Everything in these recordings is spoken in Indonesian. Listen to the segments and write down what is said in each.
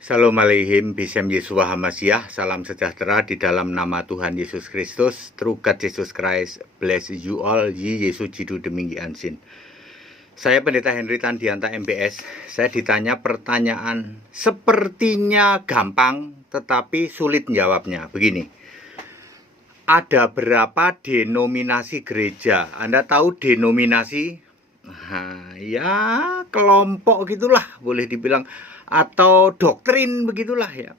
Shalom Aleihim, Bisem Yeshua HaMashiach, salam sejahtera di dalam nama Tuhan Yesus Kristus. Through God Jesus Christ, bless you all, Yi Yesus Jidu Demingi Ansin. Saya Pendeta Henry Tandianta MBS. Saya ditanya pertanyaan sepertinya gampang, tetapi sulit menjawabnya. Begini, ada berapa denominasi gereja? Anda tahu denominasi? Nah, ya kelompok gitulah, boleh dibilang, atau doktrin begitulah ya.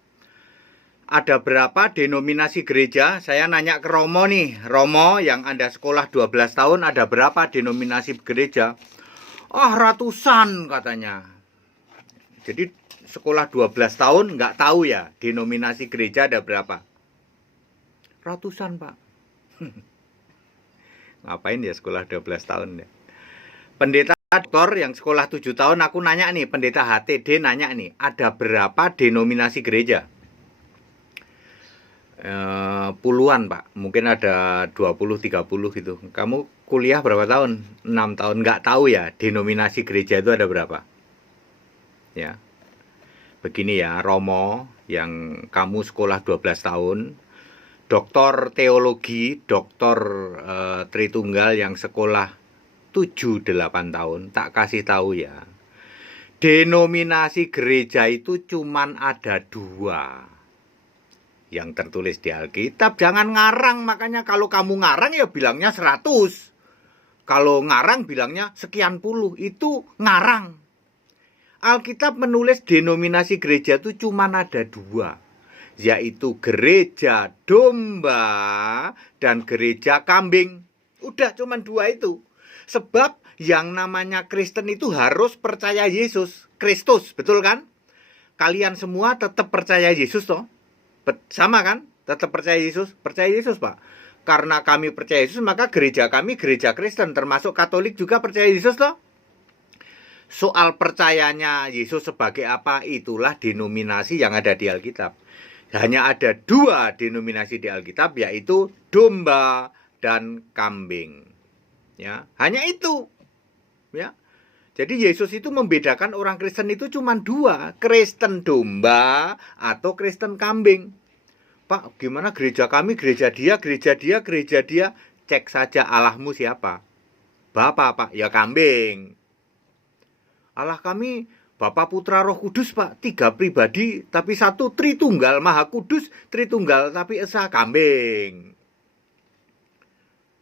Ada berapa denominasi gereja? Saya nanya ke Romo nih. Romo yang Anda sekolah 12 tahun, ada berapa denominasi gereja? Ratusan katanya. Jadi sekolah 12 tahun nggak tahu ya denominasi gereja ada berapa? Ratusan, Pak. Ngapain ya sekolah 12 tahun ya? Pendeta doktor yang sekolah 7 tahun, aku nanya nih, pendeta HTD nanya nih, ada berapa denominasi gereja? Puluhan, Pak. Mungkin ada 20-30 gitu. Kamu kuliah berapa tahun? 6 tahun. Nggak tahu ya denominasi gereja itu ada berapa? Ya. Begini ya, Romo yang kamu sekolah 12 tahun, doktor teologi, doktor Tritunggal yang sekolah 7-8 tahun, tak kasih tahu ya. Denominasi gereja itu cuman ada 2 yang tertulis di Alkitab. Jangan ngarang, makanya kalau kamu ngarang ya bilangnya 100. Kalau ngarang bilangnya sekian puluh, itu ngarang. Alkitab menulis denominasi gereja itu cuman ada 2, yaitu gereja domba dan gereja kambing. Udah cuman 2 itu. Sebab yang namanya Kristen itu harus percaya Yesus Kristus, betul kan? Kalian semua tetap percaya Yesus toh? Sama kan? Tetap percaya Yesus? Percaya Yesus, Pak. Karena kami percaya Yesus, maka gereja kami gereja Kristen, termasuk Katolik juga percaya Yesus toh? Soal percayanya Yesus sebagai apa, itulah denominasi yang ada di Alkitab. Hanya ada 2 denominasi di Alkitab, yaitu domba dan kambing. Ya, hanya itu. Ya. Jadi Yesus itu membedakan orang Kristen itu cuma 2, Kristen domba atau Kristen kambing. Pak, gimana gereja kami, gereja dia, gereja dia, gereja dia? Cek saja Allahmu siapa? Bapa, Pak, ya kambing. Allah kami Bapa, Putra, Roh Kudus, Pak, 3 pribadi tapi 1 Tritunggal, Maha Kudus, Tritunggal tapi esa, kambing.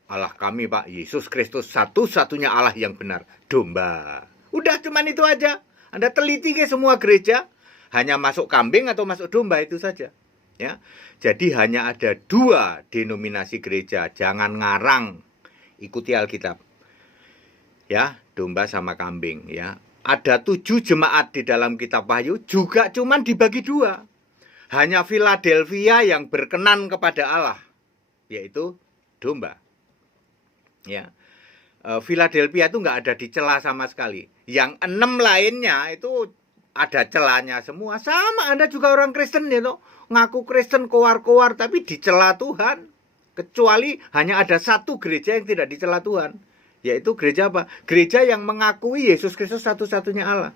Allah kami, Pak, Yesus Kristus, satu-satunya Allah yang benar, domba. Udah cuman itu aja. Anda teliti ke semua gereja, hanya masuk kambing atau masuk domba, itu saja. Ya. Jadi hanya ada 2 denominasi gereja. Jangan ngarang. Ikuti Alkitab. Ya, domba sama kambing, ya. Ada 7 jemaat di dalam kitab Wahyu, juga cuman dibagi 2. Hanya Philadelphia yang berkenan kepada Allah, yaitu domba. Ya, Philadelphia itu nggak ada dicela sama sekali. Yang 6 lainnya itu ada celanya semua. Sama, Anda juga orang Kristen ya toh, ngaku Kristen koar-koar tapi dicela Tuhan. Kecuali hanya ada 1 gereja yang tidak dicela Tuhan, yaitu gereja apa? Gereja yang mengakui Yesus Kristus satu-satunya Allah.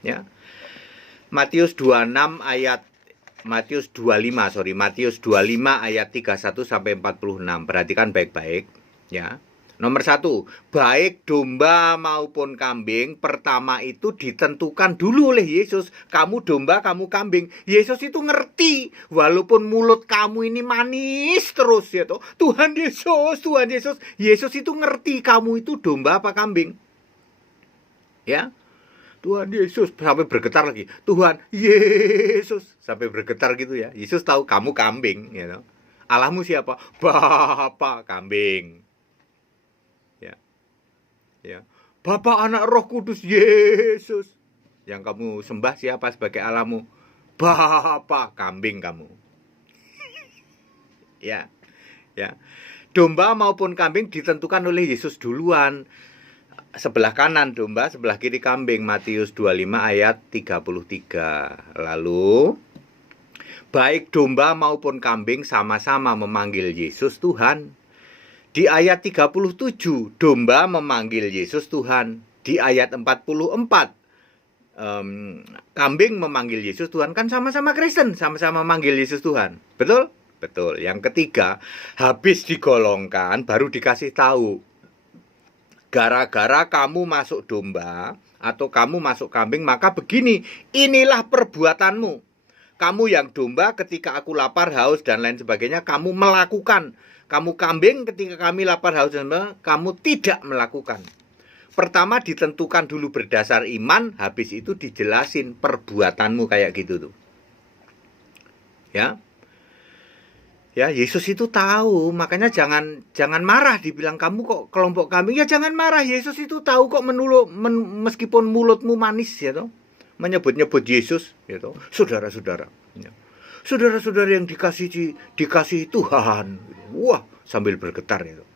Ya. Matius 25 ayat 31 sampai 46. Perhatikan baik-baik, ya. Nomor 1, baik domba maupun kambing, pertama itu ditentukan dulu oleh Yesus. Kamu domba, kamu kambing. Yesus itu ngerti, walaupun mulut kamu ini manis terus ya toh. Tuhan Yesus, Tuhan Yesus. Yesus itu ngerti kamu itu domba apa kambing. Ya. Tuhan Yesus, sampai bergetar lagi. Tuhan Yesus, sampai bergetar gitu ya. Yesus tahu kamu kambing ya toh. Allahmu siapa? Bapa, kambing. Ya. Bapa, Anak, Roh Kudus, Yesus. Yang kamu sembah siapa sebagai Allahmu? Bapa, kambing kamu. Ya. Ya. Domba maupun kambing ditentukan oleh Yesus duluan. Sebelah kanan domba, sebelah kiri kambing. Matius 25 ayat 33. Lalu baik domba maupun kambing sama-sama memanggil Yesus Tuhan. Di ayat 37, domba memanggil Yesus Tuhan. Di ayat 44, kambing memanggil Yesus Tuhan, kan sama-sama Kristen, sama-sama manggil Yesus Tuhan. Betul? Betul. Yang ketiga, habis digolongkan baru dikasih tahu. Gara-gara kamu masuk domba atau kamu masuk kambing, maka begini, inilah perbuatanmu. Kamu yang domba ketika aku lapar, haus, dan lain sebagainya, kamu melakukan. Kamu kambing ketika kami lapar, haus, dan lain sebagainya, kamu tidak melakukan. Pertama ditentukan dulu berdasar iman, habis itu dijelasin perbuatanmu kayak gitu tuh. Ya. Ya, Yesus itu tahu, makanya jangan marah dibilang kamu kok kelompok kambing. Ya jangan marah, Yesus itu tahu kok meskipun mulutmu manis ya toh, menyebut-nyebut Yesus ya toh. Saudara-saudara. Ya. Saudara-saudara yang dikasih Tuhan. Wah, sambil bergetar itu.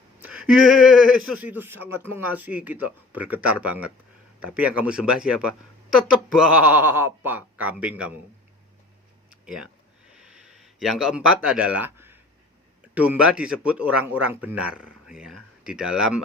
Yesus itu sangat mengasihi kita, bergetar banget. Tapi yang kamu sembah siapa? Tetap Bapa, kambing kamu. Ya. Yang keempat adalah domba disebut orang-orang benar ya, di dalam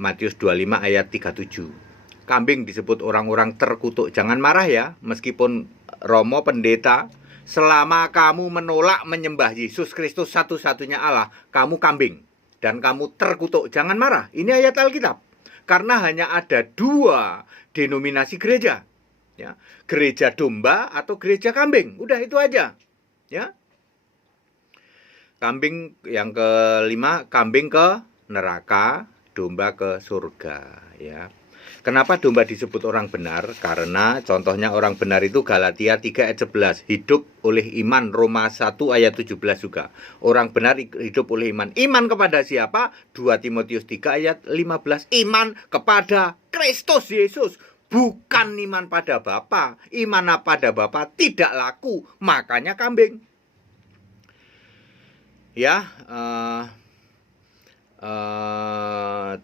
Matius 25 ayat 37. Kambing disebut orang-orang terkutuk. Jangan marah ya, meskipun Romo pendeta, selama kamu menolak menyembah Yesus Kristus satu-satunya Allah, kamu kambing dan kamu terkutuk. Jangan marah. Ini ayat Alkitab. Karena hanya ada dua denominasi gereja. Ya, gereja domba atau gereja kambing. Udah itu aja. Ya. Kambing yang kelima, kambing ke neraka, domba ke surga ya. Kenapa domba disebut orang benar? Karena contohnya orang benar itu Galatia 3 ayat 11, hidup oleh iman. Roma 1 ayat 17 juga. Orang benar hidup oleh iman. Iman kepada siapa? 2 Timotius 3 ayat 15. Iman kepada Kristus Yesus. Bukan iman pada Bapa. Iman pada Bapa tidak laku, makanya kambing. Ya,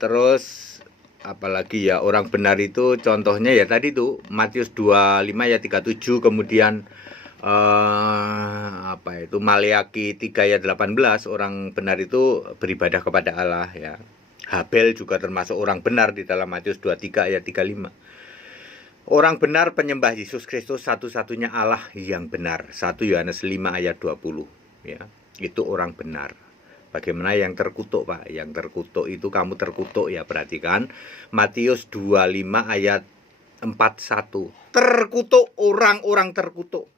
terus apalagi ya, orang benar itu contohnya ya tadi tuh Matius 25 ayat 37, kemudian Maleaki 3 ayat 18, orang benar itu beribadah kepada Allah ya. Habel juga termasuk orang benar di dalam Matius 23 ayat 35. Orang benar penyembah Yesus Kristus satu-satunya Allah yang benar. 1 Yohanes 5 ayat 20 ya. Itu orang benar. Bagaimana yang terkutuk, Pak? Yang terkutuk itu kamu terkutuk ya, perhatikan Matius 25 ayat 41. Terkutuk, orang-orang terkutuk.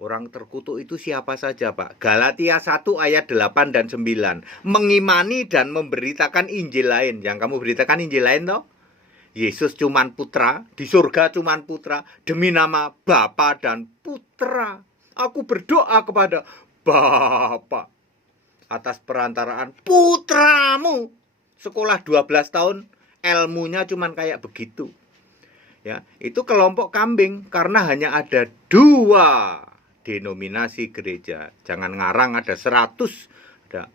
Orang terkutuk itu siapa saja, Pak? Galatia 1 ayat 8 dan 9. Mengimani dan memberitakan Injil lain. Yang kamu beritakan Injil lain toh? Yesus cuman putra, di surga cuman putra, demi nama Bapa dan Putra. Aku berdoa kepada Bapa atas perantaraan putramu. Sekolah 12 tahun, ilmunya cuman kayak begitu. Ya, itu kelompok kambing karena hanya ada dua denominasi gereja. Jangan ngarang ada 100. Ada.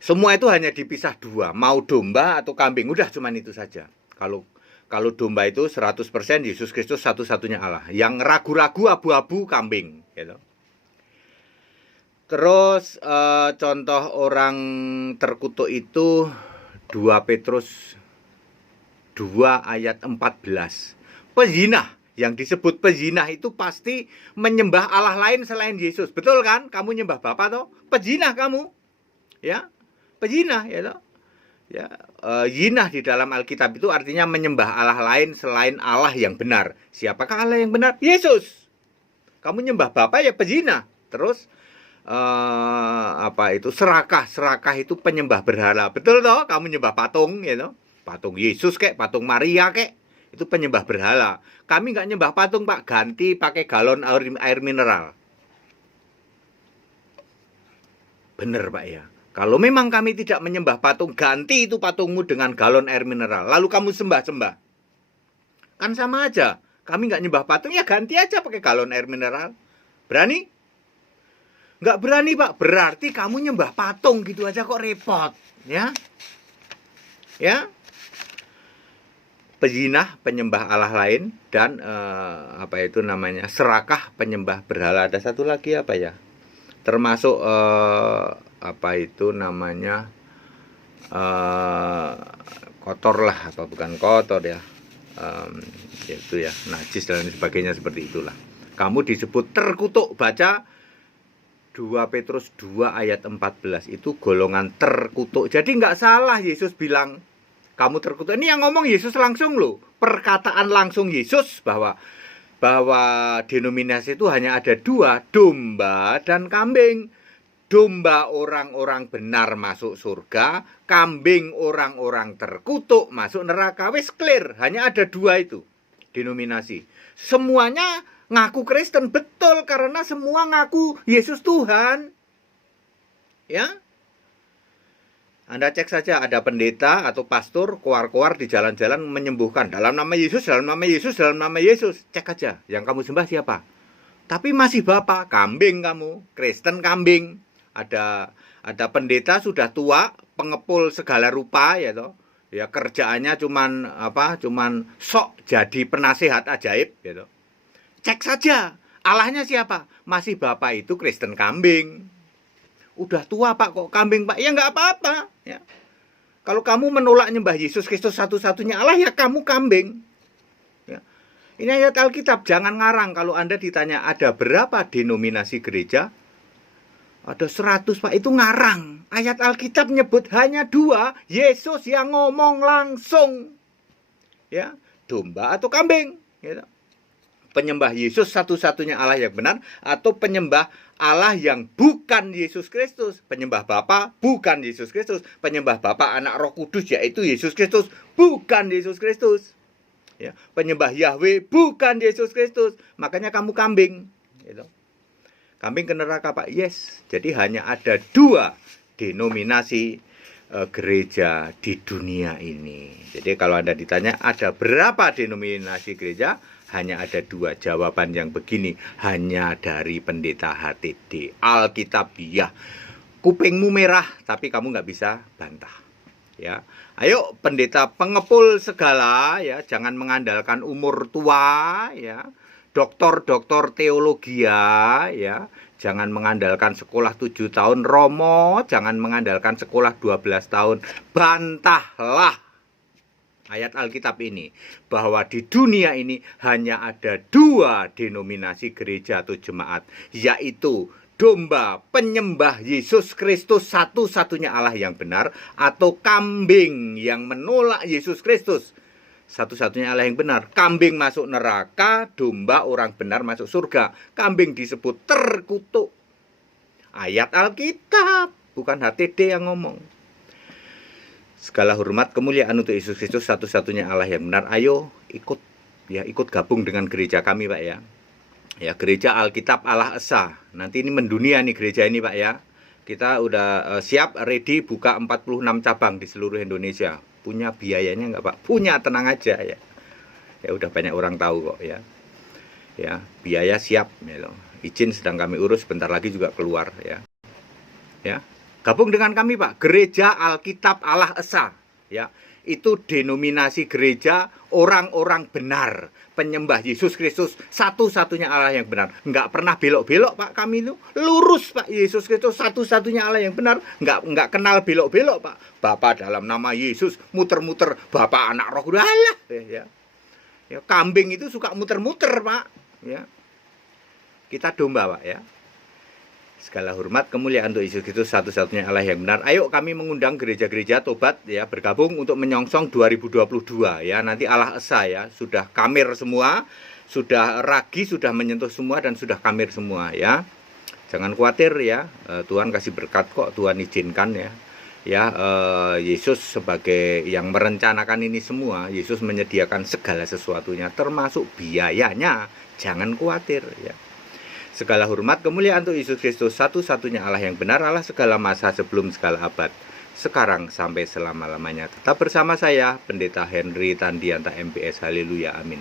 Semua itu hanya dipisah dua, mau domba atau kambing, udah cuman itu saja. Kalau domba itu 100% Yesus Kristus satu-satunya Allah. Yang ragu-ragu abu-abu kambing, gitu. Terus contoh orang terkutuk itu 2 Petrus 2 ayat 14. Pezina, yang disebut pezina itu pasti menyembah Allah lain selain Yesus. Betul kan? Kamu nyembah Bapa toh? Pezina kamu. Ya. Pezina ya toh. Ya, zina di dalam Alkitab itu artinya menyembah Allah lain selain Allah yang benar. Siapakah Allah yang benar? Yesus. Kamu nyembah Bapa ya pezina. Terus serakah itu penyembah berhala. Betul toh? Kamu nyembah patung ya toh? Patung Yesus kek, patung Maria kek, itu penyembah berhala. Kami nggak nyembah patung, Pak. Ganti pakai galon air mineral. Bener, Pak ya. Kalau memang kami tidak menyembah patung, ganti itu patungmu dengan galon air mineral. Lalu kamu sembah-sembah. Kan sama aja. Kami nggak nyembah patung, ya ganti aja pakai galon air mineral. Berani? Nggak berani, Pak. Berarti kamu nyembah patung gitu aja kok repot. Ya. Ya. Pezina, penyembah Allah lain. Dan serakah, penyembah berhala. Ada satu lagi apa ya? Termasuk kotor lah, apa bukan kotor ya, Yaitu ya najis dan sebagainya, seperti itulah. Kamu disebut terkutuk. Baca 2 Petrus 2 ayat 14, itu golongan terkutuk. Jadi nggak salah Yesus bilang kamu terkutuk. Ini yang ngomong Yesus langsung loh. Perkataan langsung Yesus bahwa denominasi itu hanya ada 2, domba dan kambing. Domba orang-orang benar masuk surga, kambing orang-orang terkutuk masuk neraka. Wis clear, hanya ada 2 itu denominasi. Semuanya ngaku Kristen, betul, karena semua ngaku Yesus Tuhan. Ya. Anda cek saja, ada pendeta atau pastor keluar-keluar di jalan-jalan menyembuhkan dalam nama Yesus, dalam nama Yesus, dalam nama Yesus. Cek aja, yang kamu sembah siapa? Tapi masih bapak, kambing kamu, Kristen kambing. Ada pendeta sudah tua, pengepul segala rupa ya toh. Ya kerjaannya cuman sok jadi penasehat ajaib gitu. Cek saja, Allahnya siapa? Masih bapak itu Kristen kambing. Udah tua pak, kok kambing pak? Ya nggak apa-apa ya. Kalau kamu menolak nyembah Yesus Kristus satu-satunya Allah, ya kamu kambing ya. Ini ayat Alkitab, jangan ngarang. Kalau Anda ditanya ada berapa denominasi gereja, ada 100 pak, itu ngarang. Ayat Alkitab nyebut hanya 2, Yesus yang ngomong langsung ya, domba atau kambing ya. Penyembah Yesus satu-satunya Allah yang benar, atau penyembah Allah yang bukan Yesus Kristus. Penyembah Bapa bukan Yesus Kristus, penyembah Bapa, Anak, Roh Kudus, yaitu Yesus Kristus, bukan Yesus Kristus ya. Penyembah Yahweh bukan Yesus Kristus. Makanya kamu kambing gitu. Kambing ke neraka pak, yes. Jadi hanya ada 2 denominasi gereja di dunia ini. Jadi kalau Anda ditanya ada berapa denominasi gereja, hanya ada 2. Jawaban yang begini, hanya dari pendeta HTD. Alkitabiah. Kupingmu merah, tapi kamu nggak bisa bantah. Ya, ayo pendeta pengepul segala ya, jangan mengandalkan umur tua ya. Doktor teologi ya, jangan mengandalkan sekolah 7 tahun Romo, jangan mengandalkan sekolah 12 tahun. Bantahlah ayat Alkitab ini, bahwa di dunia ini hanya ada 2 denominasi gereja atau jemaat, yaitu domba penyembah Yesus Kristus satu-satunya Allah yang benar, atau kambing yang menolak Yesus Kristus satu-satunya Allah yang benar. Kambing masuk neraka, domba orang benar masuk surga. Kambing disebut terkutuk. Ayat Alkitab, bukan HTD yang ngomong. Segala hormat kemuliaan untuk Yesus Kristus satu-satunya Allah yang benar. Ayo ikut gabung dengan gereja kami pak ya. Ya, gereja Alkitab Allah Esa. Nanti ini mendunia nih gereja ini pak ya. Kita udah siap, ready, buka 46 cabang di seluruh Indonesia. Punya biayanya nggak pak? Punya, tenang aja ya. Ya udah banyak orang tahu kok ya. Ya, biaya siap ya loh. Izin sedang kami urus, bentar lagi juga keluar ya. Ya, gabung dengan kami pak, Gereja Alkitab Allah Esa ya. Itu denominasi gereja orang-orang benar, penyembah Yesus Kristus satu-satunya Allah yang benar. Nggak pernah belok-belok pak, kami itu lurus pak. Yesus Kristus satu-satunya Allah yang benar, nggak kenal belok-belok pak. Bapa dalam nama Yesus, muter-muter Bapa, Anak, Roh Kudus, Allah ya. Ya, kambing itu suka muter-muter pak ya. Kita domba pak ya. Segala hormat kemuliaan untuk Yesus Kristus satu-satunya Allah yang benar. Ayo kami mengundang gereja-gereja tobat ya, bergabung untuk menyongsong 2022 ya. Nanti Allah Esa ya, sudah kamir semua, sudah ragi, sudah menyentuh semua, dan sudah kamir semua ya. Jangan khawatir ya, Tuhan kasih berkat kok, Tuhan izinkan ya. Ya, Yesus sebagai yang merencanakan ini semua, Yesus menyediakan segala sesuatunya, termasuk biayanya. Jangan khawatir ya. Segala hormat kemuliaan untuk Yesus Kristus satu-satunya Allah yang benar, Allah segala masa sebelum segala abad, sekarang sampai selama-lamanya. Tetap bersama saya, Pendeta Henry Tandianta MPS. Haleluya, amin.